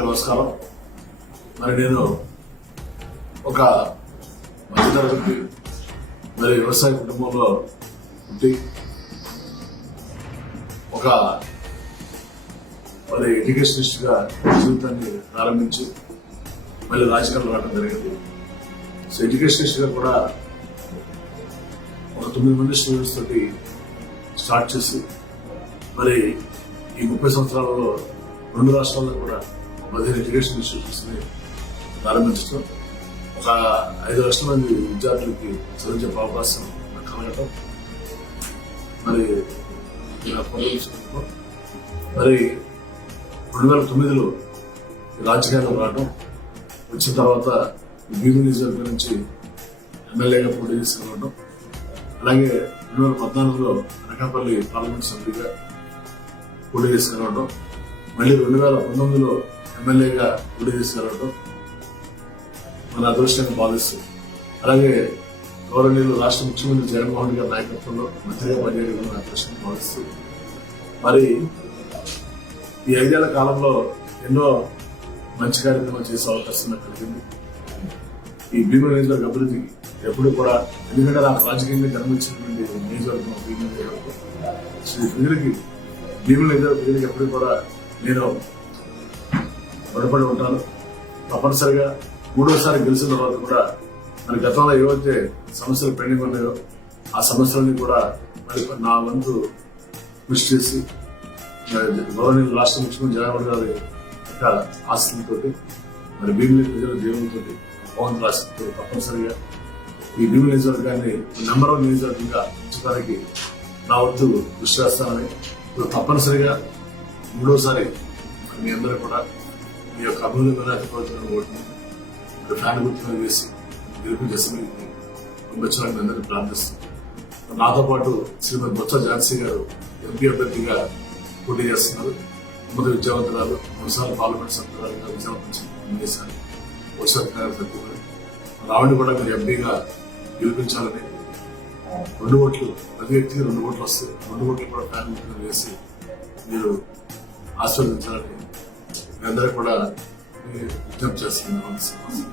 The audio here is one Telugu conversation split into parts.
నమస్కారం. మరి నేను ఒక మధ్యతరగతి మరి వ్యవసాయ కుటుంబంలో పుట్టి ఒక మరి ఎడ్యుకేషనిస్ట్గా జీవితాన్ని ప్రారంభించి మళ్ళీ రాజకీయాలు రావడం జరిగింది. సో ఎడ్యుకేషనిస్ట్గా కూడా ఒక తొమ్మిది మంది స్టూడెంట్స్ తోటి స్టార్ట్ చేసి మరి ఈ ముప్పై సంవత్సరాలలో రెండు రాష్ట్రాల్లో కూడా పదిహేను ఎడ్యుకేషన్ ఇన్స్టిట్యూట్స్ ప్రారంభించడం ఒక ఐదు లక్షల మంది విద్యార్థులకి చదివించే అవకాశం నాకు కలగటం. మరి ఇలా పొందడం మరి రెండు వేల తొమ్మిదిలో రాజకీయాల్లో రావడం వచ్చిన తర్వాత భీమి నియోజకవర్గం నుంచి ఎమ్మెల్యేగా పోటీ తీసుకురావడం అలాగే రెండు వేల పద్నాలుగులో అనకాపల్లి పార్లమెంట్ సభ్యుడిగా పోటీ తీసుకురావడం మళ్ళీ రెండు వేల పంతొమ్మిదిలో ఎమ్మెల్యేగా పోటీ తీసుకురావడం మన అదృష్టంగా భావిస్తుంది అలాగే గౌరవనీయులు రాష్ట్ర ముఖ్యమంత్రి జగన్మోహన్ రెడ్డి గారి నాయకత్వంలో మంత్రిగా పనిచేయడం మన అదృష్టంగా భావిస్తూ మరి ఈ ఐదేళ్ళ కాలంలో ఎన్నో మంచి కార్యక్రమాలు చేసే అవకాశం నాకు కలిగింది. ఈ భీముల నియోజకవర్గ అభివృద్ధి ఎప్పుడు కూడా ఎందుకంటే నాకు రాజకీయంగా జన్మించినటువంటి నియోజకవర్గం భీముల నియోజకవర్గం. శ్రీ ప్రజలకి భీముల నియోజకవర్గ ప్రజలకి ఎప్పుడు కూడా నేను రుణపడి ఉంటాను. తప్పనిసరిగా మూడోసారి గెలిచిన తర్వాత కూడా మన గతంలో ఏవైతే సమస్యలు పెండింగ్ ఉన్నాయో ఆ సమస్యలన్నీ కూడా మరి నా వంతు కృషి చేసి మరి రాష్ట్ర ముఖ్యమంత్రి జగన్మోహన్ గారి యొక్క ఆశలతో మరి భీమిలి ప్రజల దేవునితో పవన్ రాష్ట్రంతో తప్పనిసరిగా ఈ భీమి నియోజకవర్గాన్ని నెంబర్ వన్ నియోజకవర్గంగా ఉంచడానికి నా వంతు కృషి చేస్తానని ఇప్పుడు తప్పనిసరిగా మూడోసారి మీ అందరూ కూడా మీ యొక్క అభివృద్ధి మీద ఓటుని మీరు ఫ్యాన్ గుర్తుగా వేసి గెలుపు చేసి పంపించాలని అందరినీ ప్రార్థిస్తున్నాను నాతో పాటు శ్రీమతి బొత్స ఝాన్సీ గారు ఎంపీ అభ్యర్థిగా పోటీ చేస్తున్నారు. మొదటి విద్యావంతురాలు మూడుసార్లు పార్లమెంట్ సభ్యురాలుగా విజయవంతం చేశారు. భవిష్యత్ సభ్యులు రావణి కూడా మీరు ఎంపీగా గెలిపించాలని రెండు ఓట్లు ప్రతి వ్యక్తికి రెండు ఓట్లు వస్తాయి రెండు ఓట్లు కూడా ఫ్యాన్ వేసి మీరు ఆశీర్వదించాలని మీ అందరూ కూడా విజ్ఞప్తి చేస్తున్నాను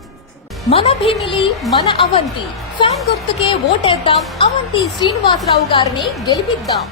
మన భీమిలి మన అవంతి ఫ్యాన్ గుర్తుకే ఓటేద్దాం అవంతి శ్రీనివాసరావు గారిని గెలిపిద్దాం